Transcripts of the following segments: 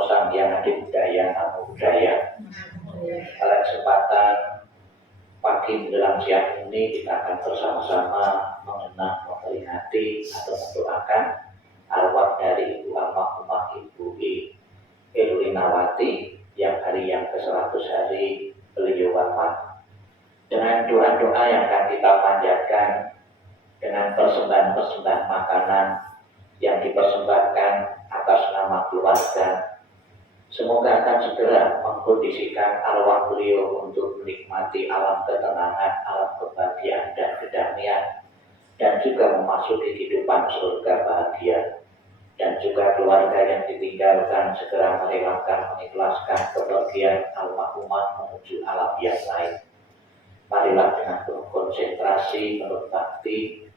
Namo Sang Hyang Adi Budaya Namo Budaya. Pada kesempatan pagi menjelang siang ini kita akan bersama-sama mengenang, memperingati atau mendoakan arwah dari Ibu Almarhumah Ibu Erlinawati yang hari yang ke-100 hari beliau wafat. Dengan doa-doa yang akan kita panjatkan, dengan persembahan-persembahan makanan yang dipersembahkan atas nama keluarga, semoga akan segera mengkondisikan arwah beliau untuk menikmati alam ketenangan, alam kebahagiaan dan kedamaian, dan juga memasuki kehidupan surga bahagia. Dan juga keluarga yang ditinggalkan segera merelakan, mengikhlaskan kepergian almarhumah menuju alam yang lain. Marilah dengan berkonsentrasi, berbakti,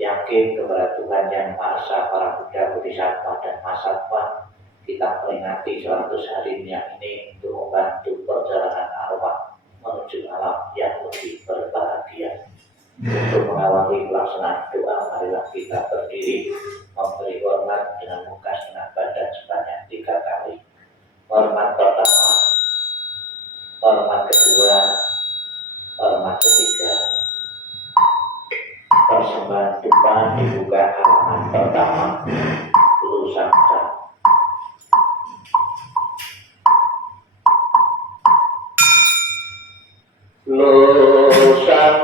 yakin kepada Tuhan Yang Maha Esa, para Buddha, Bodhisattva, dan Mahasatwa, kita peringati 100 harinya ini untuk membantu perjalanan arwah menuju alam yang lebih berbahagia. Untuk mengawali pelaksanaan doa, marilah kita berdiri memberi hormat dengan muka setengah badan sebanyak 3 kali. Hormat pertama, hormat kedua, hormat ketiga. Persembahan doa dibuka halaman pertama, lulusan jam. Lulusan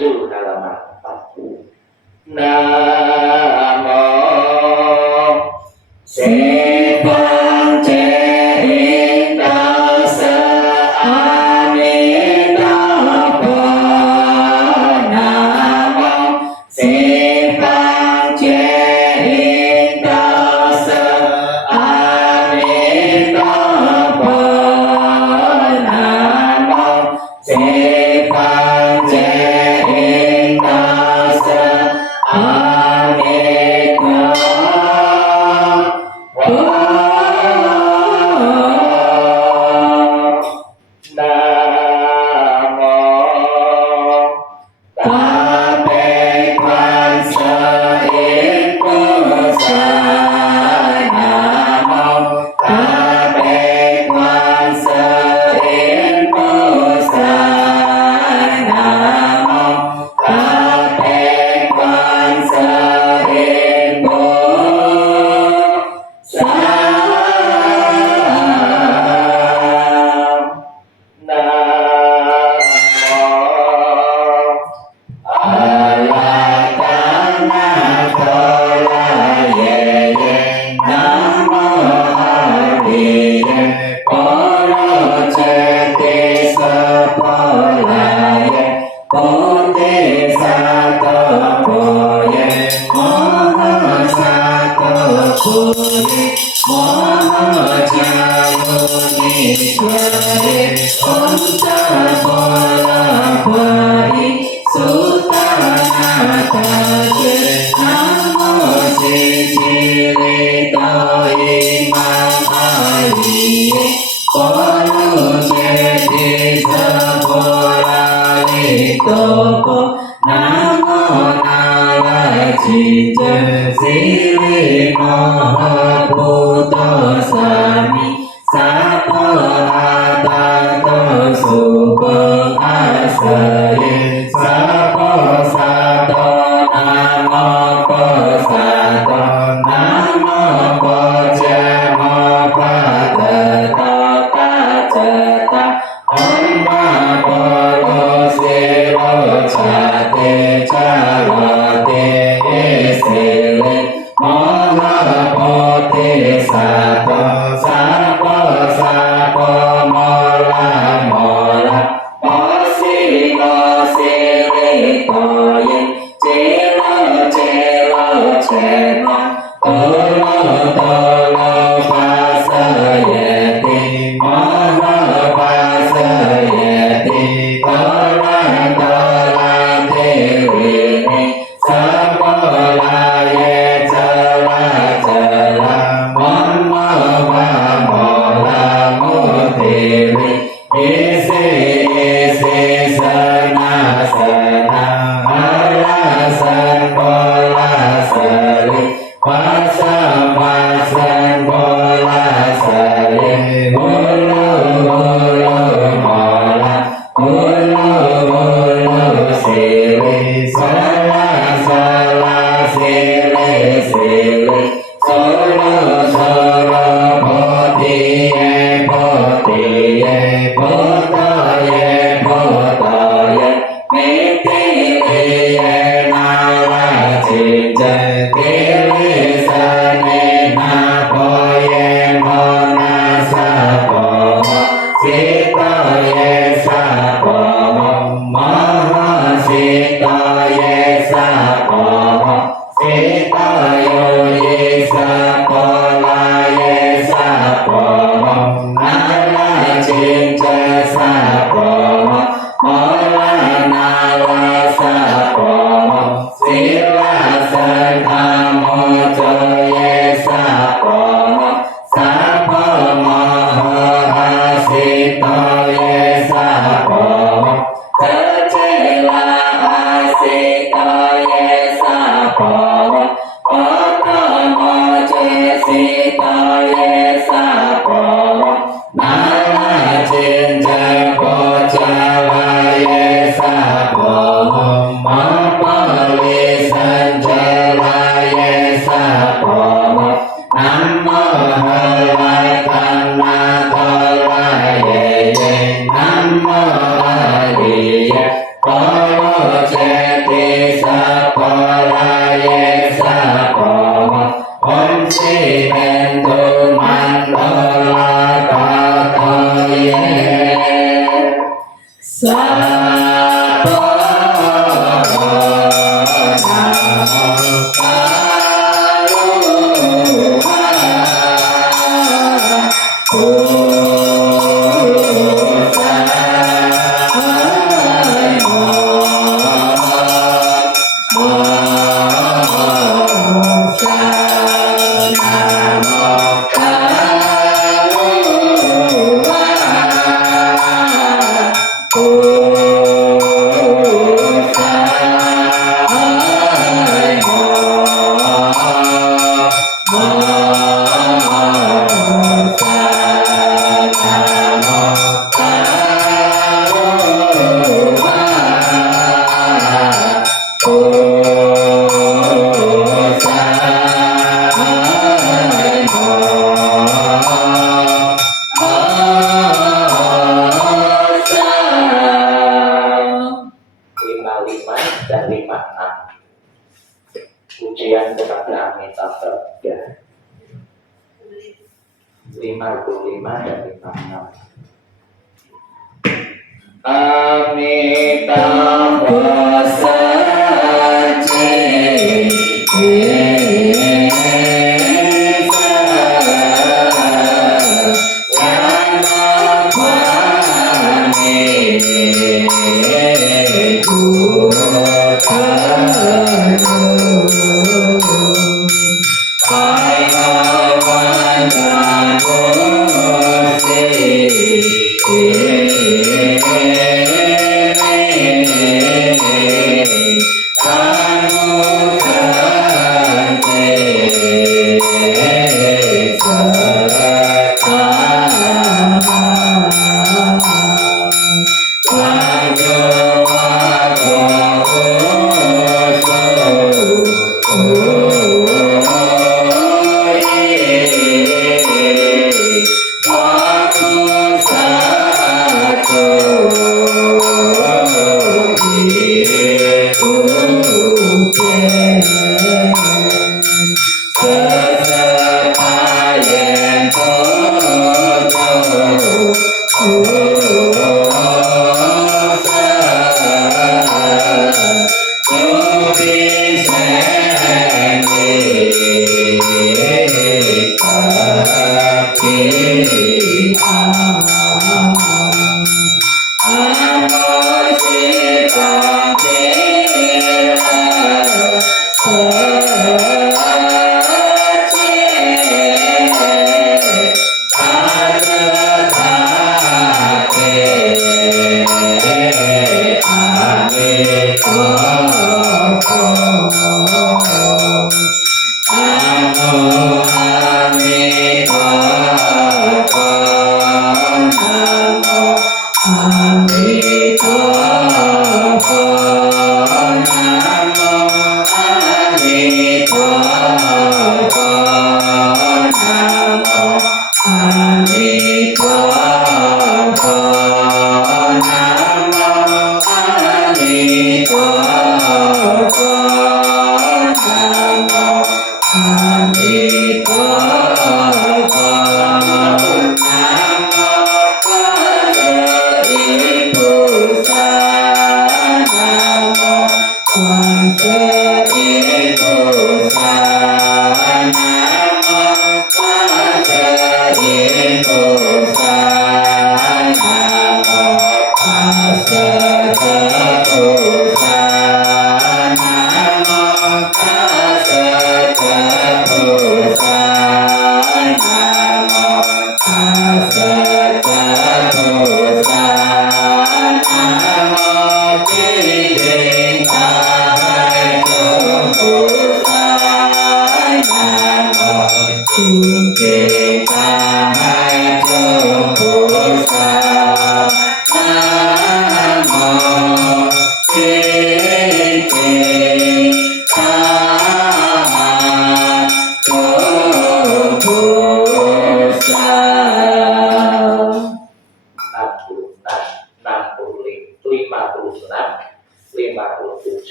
menuju halaman 4. Namo Sipang Cintasa Amitabha. Namo Sipang Cintasa Amitabha. Namo Sipang Cintasa Namo pujian kepada Amitabha ya. 55 dan 56. Amitabha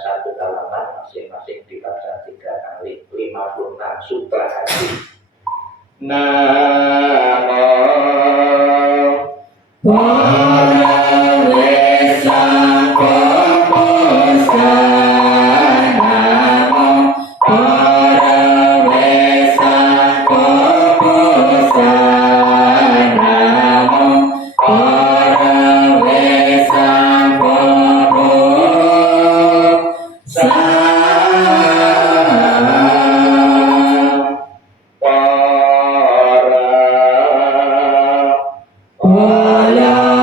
satu halaman masing-masing dibaca 3 kali. 56 sutra hati. Namo Para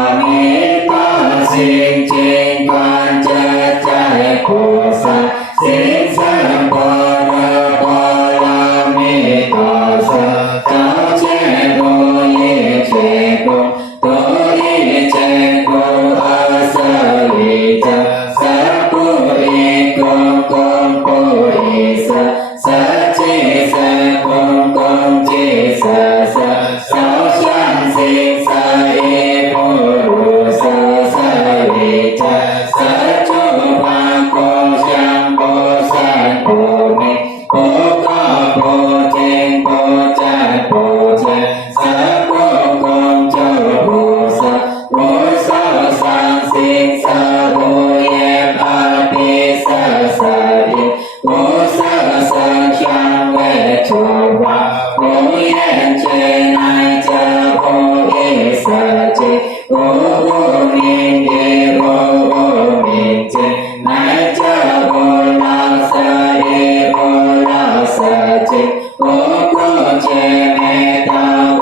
จิโอโกเจเมตาโว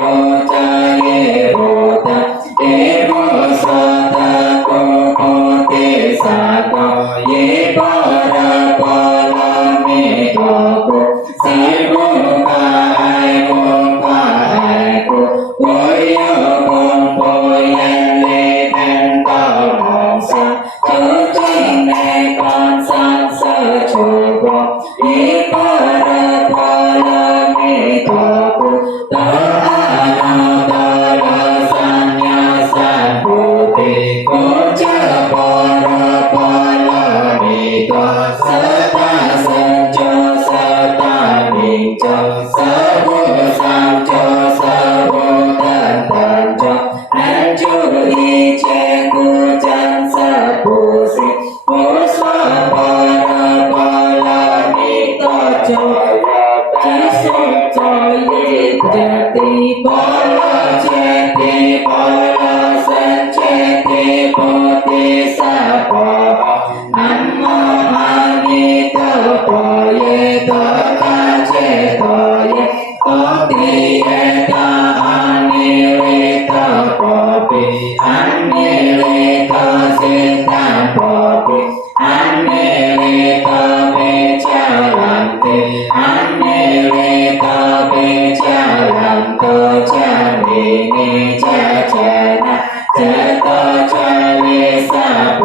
จาเยโรตะเอโมสัตตะโกโกติสัตตะเยปะระปะละเมตะโกสิโมกะไอโมกะไอโกโกโยโกโกเยเลเทนตะมองสะเจอจังในปันสันสะโชโกเยปะระปะละเมตะโกตะอานาตะระสัญญาสันตุติโกจะปะระปะละเมตะสัตตะสัจจสัตตะนิจจสัพพุสัจจสัพพุตันตัญจนันจุติเจกุจันสัพพุสิโอสะปะระปะละมิตะจจิสุจยิจติปะละเจติปะละสัจเจติโพธิสัพพะนัมโมอามิตะโปเยตะตะเจโตเยโตติเยตะอานิริตะโปปิอันนิริตะสิตะโปปิอันนิริตะเปจาลันติอันนิริตะเปจาลันโตจามินิจาเจนะเจโตจาริสะโป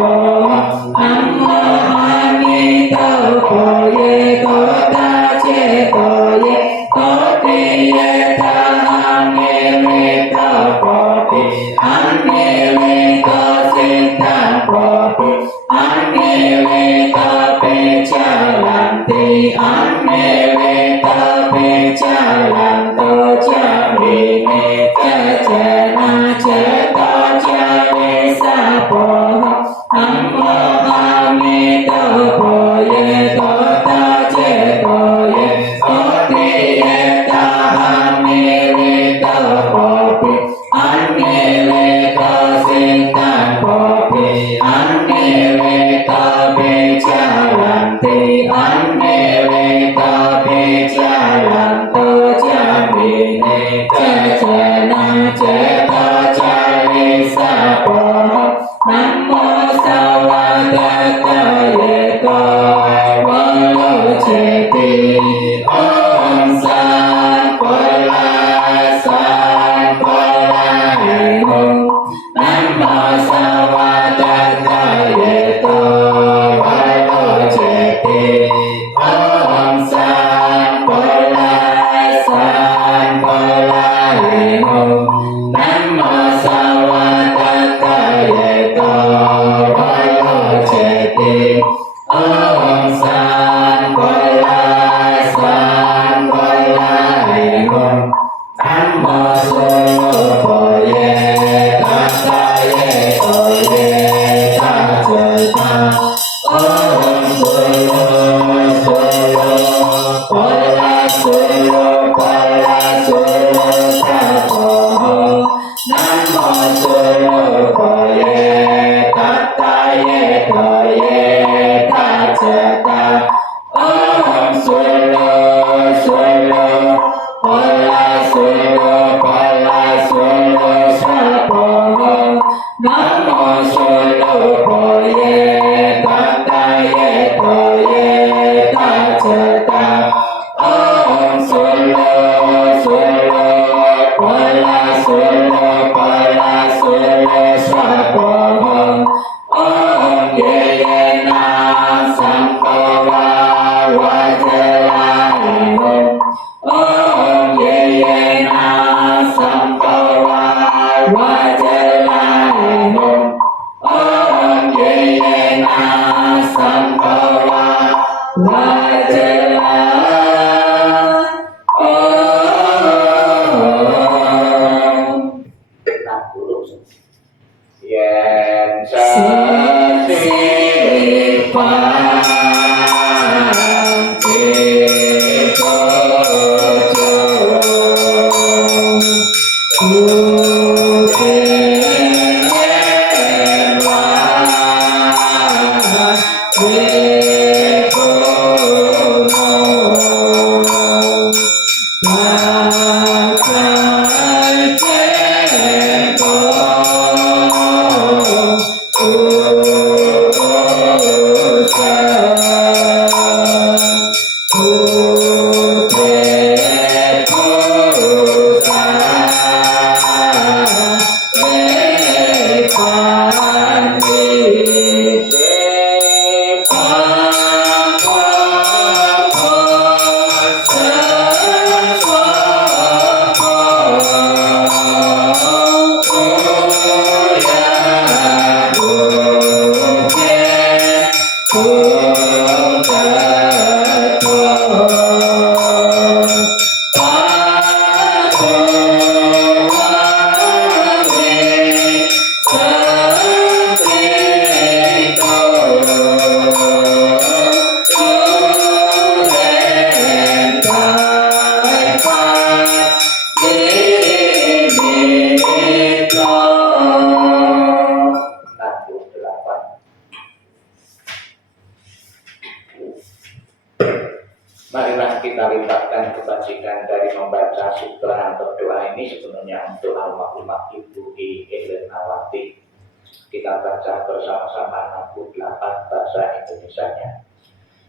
อัมโมอามิตะโปเยโตตะเจโตเยโตติเยตะอานิริตะโปปิอันนิริตะสิตะโปปิอันนิริตะเปจาลันติอันนิริตะเปจาลันโตจามินิจาเจนะเจโตจาริสะโปอัมโมอามิตะโปเยโตตะเจโตเยโตติเยตะอานิริตะโปปิอันนิริตะสิตะโปปิอันนิริตะเปจาลันติอันนิริตะเปจาลันโตจามินิจาเจนะเจโตจาริสะโปนัมโมสวะกะตะเยโตวะโลเจติโอมสันโฆลาสันโฆลาหิโมนัมโมสวะกะตะเยโตวะโลเจติโอมสันโฆลาสันโฆลาหิโมนัมโมสวะกะตะเยโตวะโลเจติโอมสันโฆลาสันโฆลาหิโมนัมโมสุโลโภเยตัสสะเยโตเยตัสสะตะโอมสุโลสุโลโภลาสุโลโภลาสุโลสัพพะนัมโมสุโลโภเยตัสสะเยโตเยตัสสะตะโอมสุโลสุโลโภลาสุโลโภลาสุโลสัพพะนัมโมสุโลโภเยตัสสะเยโตเยตัสสะตะโอมสุโลสุโลโภลาสุโลโภลาสุโลสัพพะโอมเยเยนะสัมภวาวะเจลาหิโมโอมเยเยนะสัมภวาวะเจลาหิโมโอมเยเยนะสัมภวาวะเจลาโอ 60. Ya Marilah kita libatkan kebajikan dari membaca sutra atau doa ini sebenarnya untuk almarhumah Ibu I. Helenawati. Kita baca bersama-sama 68 bahasa Indonesianya.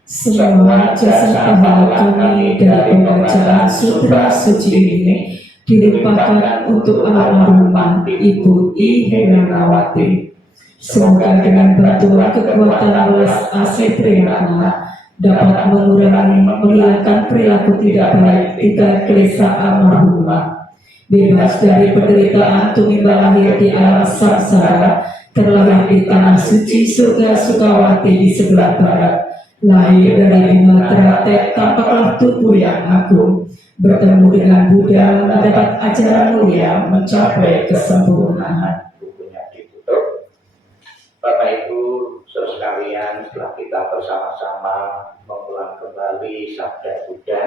Semua jasa pahala kami dari pembacaan sutra suci ini dilimpahkan untuk almarhumah Ibu I. Helenawati. Semoga dengan bantuan kekuatan welas asih Triyatna dapat menghilangkan perilaku tidak baik tiga klesa almarhumah, bebas dari penderitaan tumimbang lahir di alam samsara, terlahir di tanah suci surga Sukawati di sebelah barat, lahir dari bunga teratek tampaklah tubuh yang agung, bertemu dengan Buddha, mendapat ajaran mulia, mencapai kesempurnaan. Bukunya ditutup. Bapak Ibu saudara sekalian, setelah kita bersama-sama mengulang kembali sabda Buddha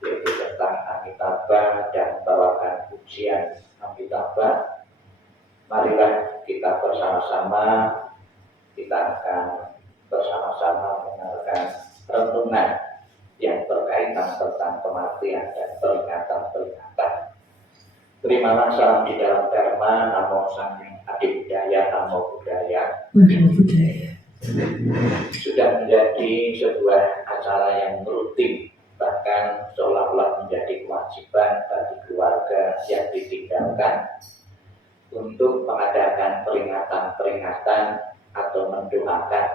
yaitu tentang Amitabha dan membawakan pujian Amitabha, marilah kita bersama-sama kita akan bersama-sama mendengarkan renungan yang berkaitan tentang kematian dan peringatan-peringatan. Terimalah salam di dalam Dharma, Namo Sanghyang Adi Budaya, Namo Buddhaya. Namo Buddhaya. Sudah menjadi sebuah acara yang rutin, bahkan seolah-olah menjadi kewajiban bagi keluarga yang ditinggalkan untuk mengadakan peringatan-peringatan atau mendoakan.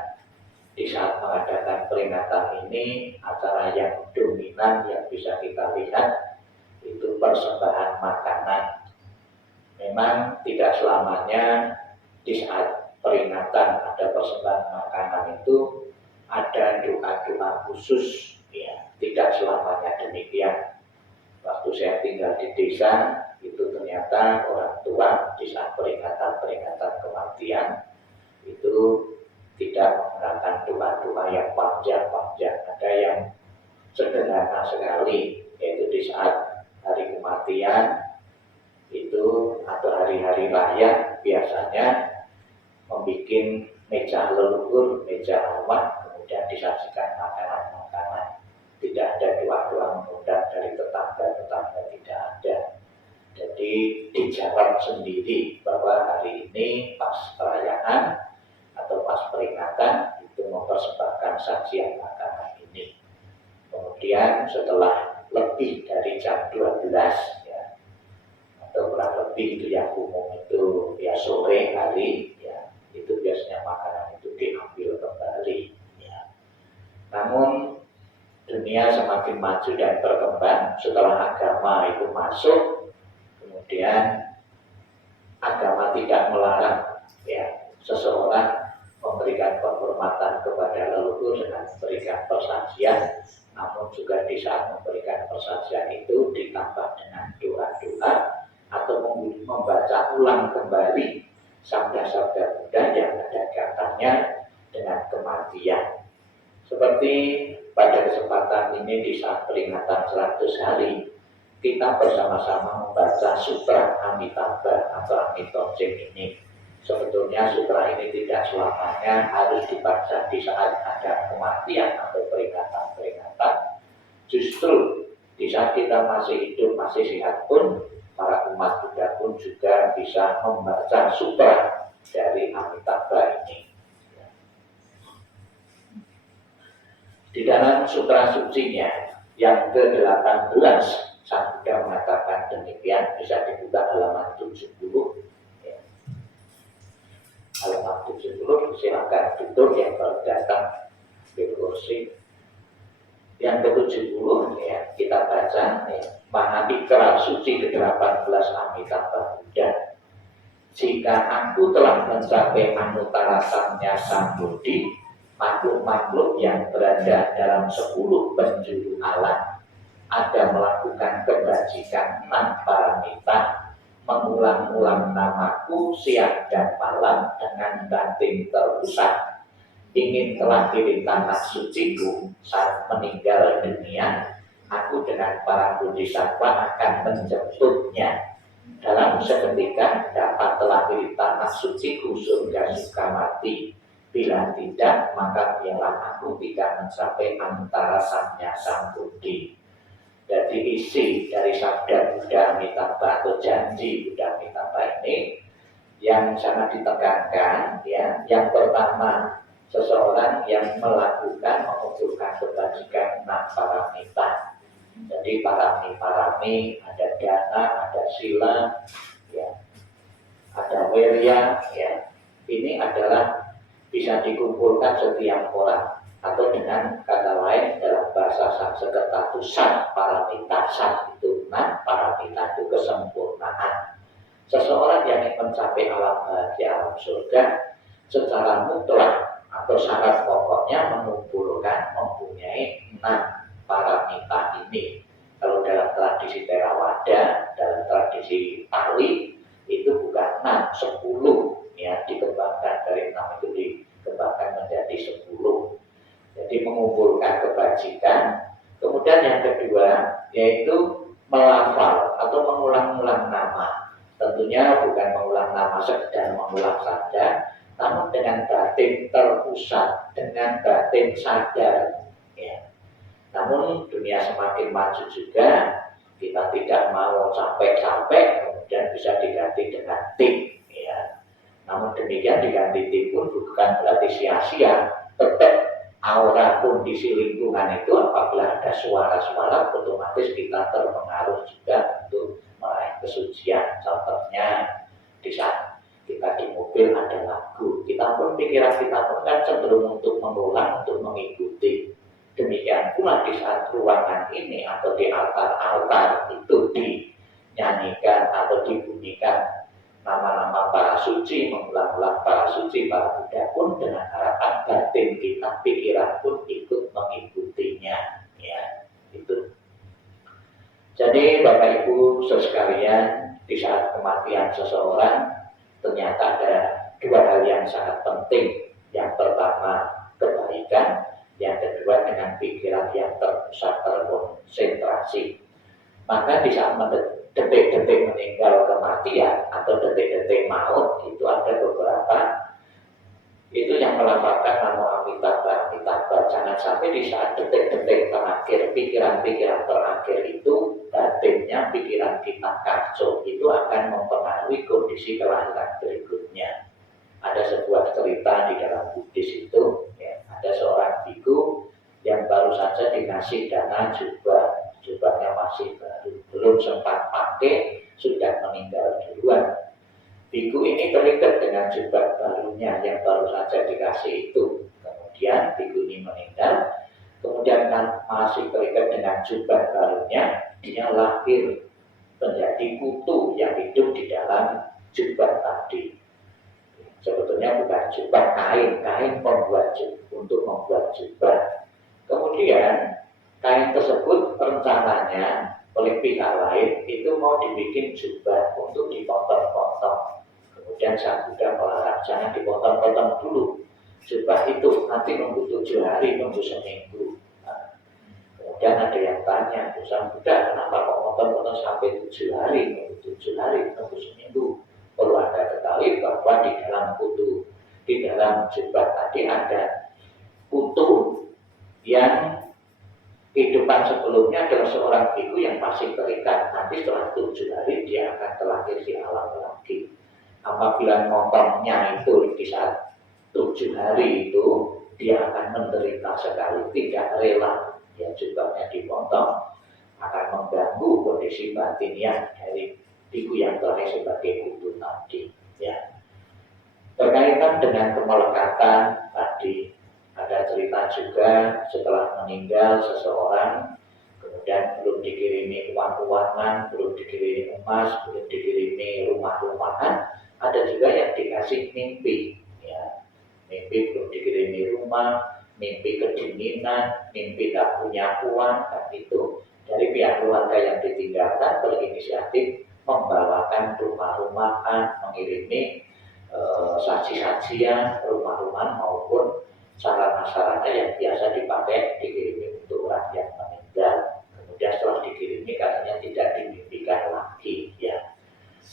Di saat mengadakan peringatan ini, acara yang dominan yang bisa kita lihat itu persembahan makanan. Memang tidak selamanya di saat peringatan ada persembahan makanan itu ada doa-doa khusus, ya, tidak selamanya demikian. Waktu saya tinggal di desa itu ternyata orang tua di saat peringatan-peringatan kematian itu tidak menggunakan doa-doa yang panjang-panjang, ada yang sederhana sekali, yaitu di saat hari kematian itu atau hari-hari raya biasanya membuat meja leluhur, meja awan, kemudian disajikan makanan-makanan. Tidak ada doa-doa mengundang dari tetangga-tetangga, tidak ada. Jadi dijawab sendiri bahwa hari ini pas perayaan atau pas peringatan itu mempersembahkan sajian makanan ini. Kemudian setelah lebih dari jam 12 ya, atau kurang lebih itu yang umum itu ya sore hari ya, itu biasanya makanan itu diambil kembali ya. Namun dunia semakin maju dan berkembang, setelah agama itu masuk, kemudian agama tidak melarang ya seseorang memberikan penghormatan kepada leluhur dengan memberikan persajian, namun juga di saat memberikan persajian itu ditambah dengan doa-doa atau membaca ulang kembali sabda-sabda Buddha yang ada kaitannya dengan kematian. Seperti pada kesempatan ini di saat peringatan 100 hari kita bersama-sama membaca sutra Amitabha atau Amitabha ini. Sebetulnya sutra ini tidak selamanya harus dibaca di saat ada kematian atau peringatan-peringatan. Justru di saat kita masih hidup, masih sehat pun, para umat Buddha pun juga bisa membaca sutra dari Amitabha ini. Di dalam sutra sucinya Yang ke-18 Sang Buddha mengatakan demikian, bisa dibuka halaman 70 ya. Halaman 70 silakan duduk yang baru datang di kursi. Yang ke-70 ya, kita baca ya. Maha Ikrar suci ke-18 Amitabha Buddha. Jika aku telah mencapai anutarasannya Sang Bodhi, makhluk-makhluk yang berada dalam 10 penjuru alam ada melakukan kebajikan paramita, mengulang-ulang namaku siang dan malam dengan batin terpusat, ingin kelahir tanah suciku saat meninggal dunia, aku dengan para bodhisattva akan menjemputnya. Dalam seketika dapat terlahir tanah suciku surga Sukamati. Bila tidak, maka biarlah aku tidak mencapai antarasannya Sang Bodhi. Jadi isi dari sabda Buddha Amitabha atau janji Buddha Amitabha ini yang sangat ditekankan ya. Yang pertama, seseorang yang melakukan mengumpulkan kebajikan paramita. Jadi parami, ada dana, ada sila, ya, ada wirya, ya. Ini adalah bisa dikumpulkan setiap orang, atau dengan kata lain dalam bahasa Sanskerta itu sat paramita. Sat itu paramita itu kesempurnaan. Seseorang yang ingin mencapai alam bahagia, alam surga, secara mutlak atau syarat pokoknya mengumpulkan mempunyai 6 paramita ini. Kalau dalam tradisi Theravada, dalam tradisi Pali itu bukan 6, 10 ya, dikembangkan dari 6 itu dikembangkan menjadi 10. Jadi mengumpulkan kebajikan. Kemudian yang kedua yaitu melafal atau mengulang-ulang nama. Tentunya bukan mengulang nama sekedar mengulang saja, namun dengan batin terpusat, dengan batin sadar ya. Namun dunia semakin maju juga, kita tidak mau sampai-sampai kemudian bisa diganti dengan tim ya. Namun demikian diganti tim pun bukan berarti sia-sia. Tetap aura kondisi lingkungan itu apabila ada suara-suara otomatis kita terpengaruh juga untuk meraih kesucian. Contohnya di saat kita di mobil ada lagu, kita pun pikiran kita pun kan cenderung untuk mengulang, untuk mengikuti. Demikian pula di saat ruangan ini atau di altar-altar itu dinyanyikan atau dibunyikan nama-nama para suci, mengulang-ulang para suci, para Buddha pun dengan harapan batin kita, pikiran pun ikut mengikutinya ya, itu. Jadi Bapak Ibu sekalian, di saat kematian seseorang ternyata ada 2 hal yang sangat penting. Yang pertama kebaikan, yang kedua dengan pikiran yang terpusat, terkonsentrasi. Maka di saat detik-detik meninggal kematian atau detik-detik maut itu ada beberapa itu yang melafalkan nama Amitabha. Jangan sampai di saat detik-detik terakhir, pikiran-pikiran terakhir itu batinnya, pikiran kita kacau, itu akan mempengaruhi kondisi kelahiran berikutnya. Ada sebuah cerita di dalam Buddhis itu ya, ada seorang biku yang baru saja dikasih dana jubahnya masih baru, belum sempat pakai, sudah meninggal duluan. Biku ini terikat dengan jubah barunya yang baru saja dikasih itu. Kemudian biku ini meninggal, kemudian masih terikat dengan jubah barunya, dia lahir menjadi kutu yang hidup di dalam jubah tadi. Sebetulnya bukan jubah, kain pembuat jubah, untuk membuat jubah. Kemudian kain tersebut rencananya oleh pihak lain itu mau dibikin jubah untuk dipotong-potong. Kemudian Sang Buddha melarang, jangan dipotong-potong dulu. Jubah itu nanti nunggu 7 hari, nunggu seminggu. Nah, kemudian ada yang tanya, Sang Buddha kenapa kok potong-potong sampai 7 hari, nunggu 7 hari, nunggu seminggu? Perlu Anda ketahui bahwa di dalam kutu, di dalam jubah tadi ada kutu yang kehidupan sebelumnya adalah seorang biku yang masih terikat. Nanti setelah 7 hari dia akan terlahir di alam lagi. Apabila motongnya itu di saat 7 hari itu, dia akan menderita sekali, tidak rela ya jubahnya dipotong, akan mengganggu kondisi batiniah dari biku yang terakhir sebagai kudu tadi. Ya. Berkaitan dengan kemelekatan tadi, ada cerita juga setelah meninggal seseorang, kemudian belum dikirimi uang-uangan, belum dikirimi emas, belum dikirimi rumah-rumahan, ada juga yang dikasih mimpi. Ya. Mimpi belum dikirimi rumah, mimpi kedinginan, mimpi tak punya uang, kan itu. Dari pihak keluarga yang ditinggalkan berinisiatif membawakan rumah-rumahan, mengirimi saji-sajian, rumah-rumah maupun sarana-sarana yang biasa dipakai dikirimi untuk orang yang meninggal. Kemudian setelah dikirimi katanya tidak dimimpikan lagi. Ya,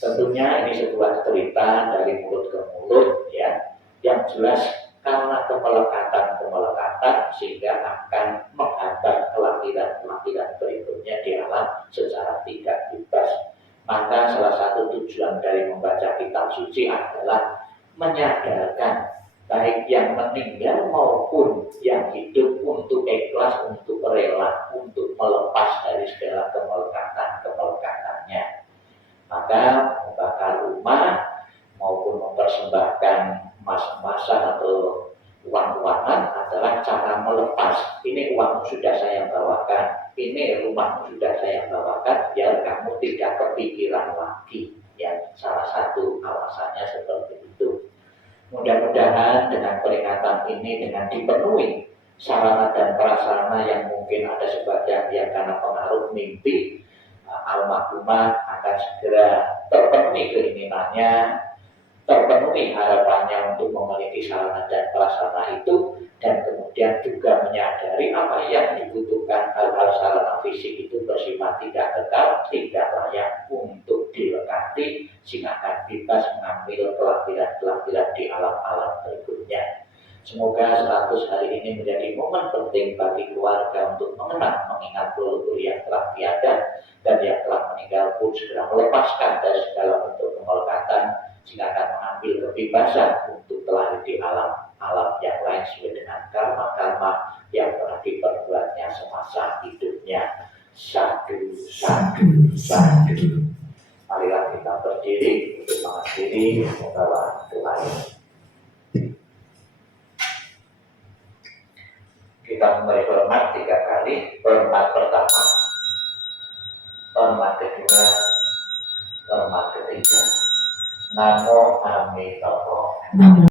tentunya ini sebuah cerita dari mulut ke mulut, ya, yang jelas karena kemelekatan sehingga akan menghambat kelahiran berikutnya di alam secara tidak bebas. Maka salah satu tujuan dari membaca kitab suci adalah menyadarkan baik yang meninggal maupun yang hidup untuk ikhlas, untuk rela, untuk melepas dari segala kemelekatannya. Maka membakar rumah maupun mempersembahkan emas-emasan atau uang-uangan adalah cara melepas. Ini uang sudah saya bawakan, ini rumah sudah saya bawakan, biar kamu tidak kepikiran lagi. Ya, salah satu alasannya seperti itu. Mudah-mudahan dengan peringatan ini, dengan dipenuhi sarana dan prasarana yang mungkin ada sebagian yang karena pengaruh mimpi, almarhumah akan segera terpenuhi keinginannya, terpenuhi harapannya untuk memiliki sarana dan prasarana itu, dan kemudian juga menyadari apa yang dibutuhkan hal-hal sarana fisik itu bersifat tidak kekal, tidak layak untuk dilekati, sehingga akan bebas mengambil kelahiran-kelahiran di alam-alam berikutnya. Semoga 100 hari ini menjadi momen penting bagi keluarga untuk mengenang, mengingat leluhur yang telah tiada dan yang telah meninggal pun segera melepaskan dari segala bentuk kemelekatan, sehingga akan mengambil kebebasan untuk terlahir di alam yang lain sesuai dengan karma-karma yang pernah diperbuatnya semasa hidupnya. Sadu, sadu, sadu. Marilah kita berdiri untuk mengakhiri membawa doa ini. Kita memberi hormat 3 kali. Hormat pertama, hormat kedua, hormat ketiga. Namo Amitopo.